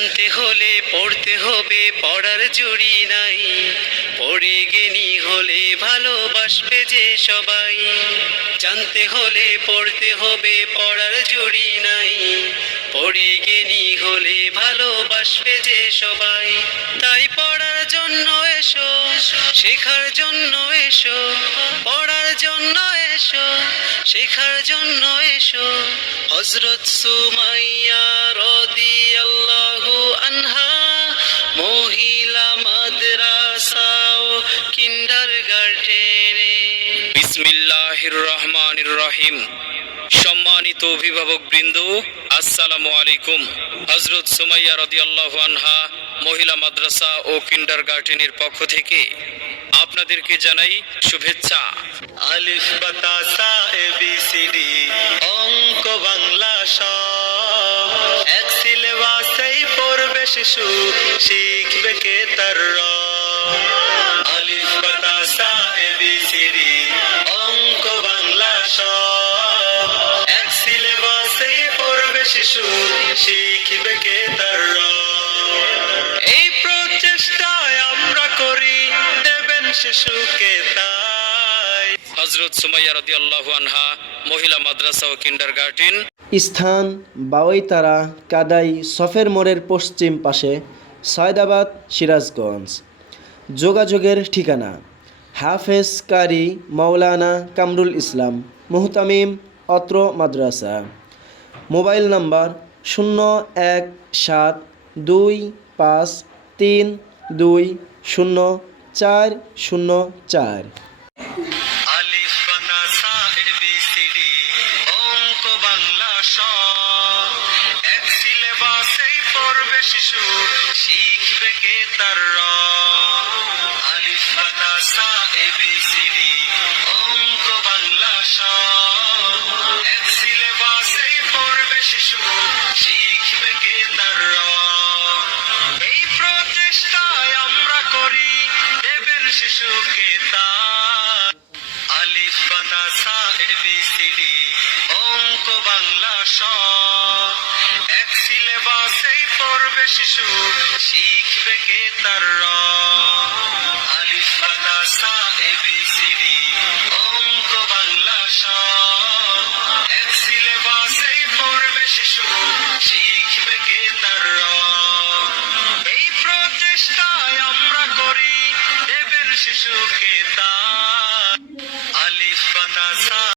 জানতে হলে পড়তে হবে, পড়ার জুড়ি নাই। পড়ে জ্ঞানী হলে ভালোবাসবে যে সবাই। জানতে হলে পড়তে হবে, পড়ার জুড়ি নাই। পড়ে জ্ঞানী হলে ভালোবাসবে যে সবাই। তাই পড়ার জন্য এসো, শেখার জন্য এসো। পড়ার জন্য এসো, শেখার জন্য এসো। হযরত সুমাইয়া রাদিয়াল্লাহু আনহা মহিলা মাদ্রাসা ও কিন্ডারগার্টেনে। বিসমিল্লাহির রহমানির রহিম। সম্মানিত অভিভাবক বৃন্দ, আসসালামু আলাইকুম। হযরত সুমাইয়া রাদিয়াল্লাহু আনহা মহিলা মাদ্রাসা ও কিন্ডারগার্টেনের পক্ষ থেকে আপনাদেরকে জানাই শুভেচ্ছা। আলিফ বাতা সা এ বি সি ডি অঙ্ক বাংলা সব এক সিলেবাসেই পড়বে শিশু, শিখবে কে তার রব। আলিফ বাতা সা এ বি সি ডি অঙ্ক বাংলা সব এক সিলেবাসেই পড়বে শিশু, শিখবে কে তার রব। এই প্রচেষ্টায় আমরা করি, দেবেন শিশুকে তাই। হযরত সুমাইয়া রাদিয়াল্লাহু আনহা মহিলা মাদ্রাসা ও কিন্ডারগার্টেন। স্থান বাওয়াইতারা কাদাই সফের মোড়ের পশ্চিম পাশে, সয়দাবাদ, সিরাজগঞ্জ। যোগাযোগের ঠিকানা: হাফেজ কারি মাওলানা কামরুল ইসলাম মুহতামিম, অত্র মাদ্রাসা। Mobile number 01723204004। আলিফ বাতা সা এ বি সি ডি অঙ্ক বাংলা সব এক সিলেবাসেই পড়বে শিশু, শিখবে কে তার রব। আলিফ বাতা সা এ বি সি ডি অঙ্ক বাংলা সব এক সিলেবাসেই পড়বে শিশু, শিখবে কে তার রব। এই প্রচেষ্টায় আমরা করি, দেবেন শিশুকে তাই। আলিফ বাতা সা এ বি সি ডি অঙ্ক বাংলা সব এক সিলেবাসেই পড়বে শিশু, শিখবে কে তার রব। আলিফ বাতা সা এ বি সি ডি অঙ্ক বাংলা সব এক সিলেবাসেই পড়বে শিশু, শিখবে কে তার রব। এই প্রচেষ্টায় আমরা করি, দেবেন শিশুকে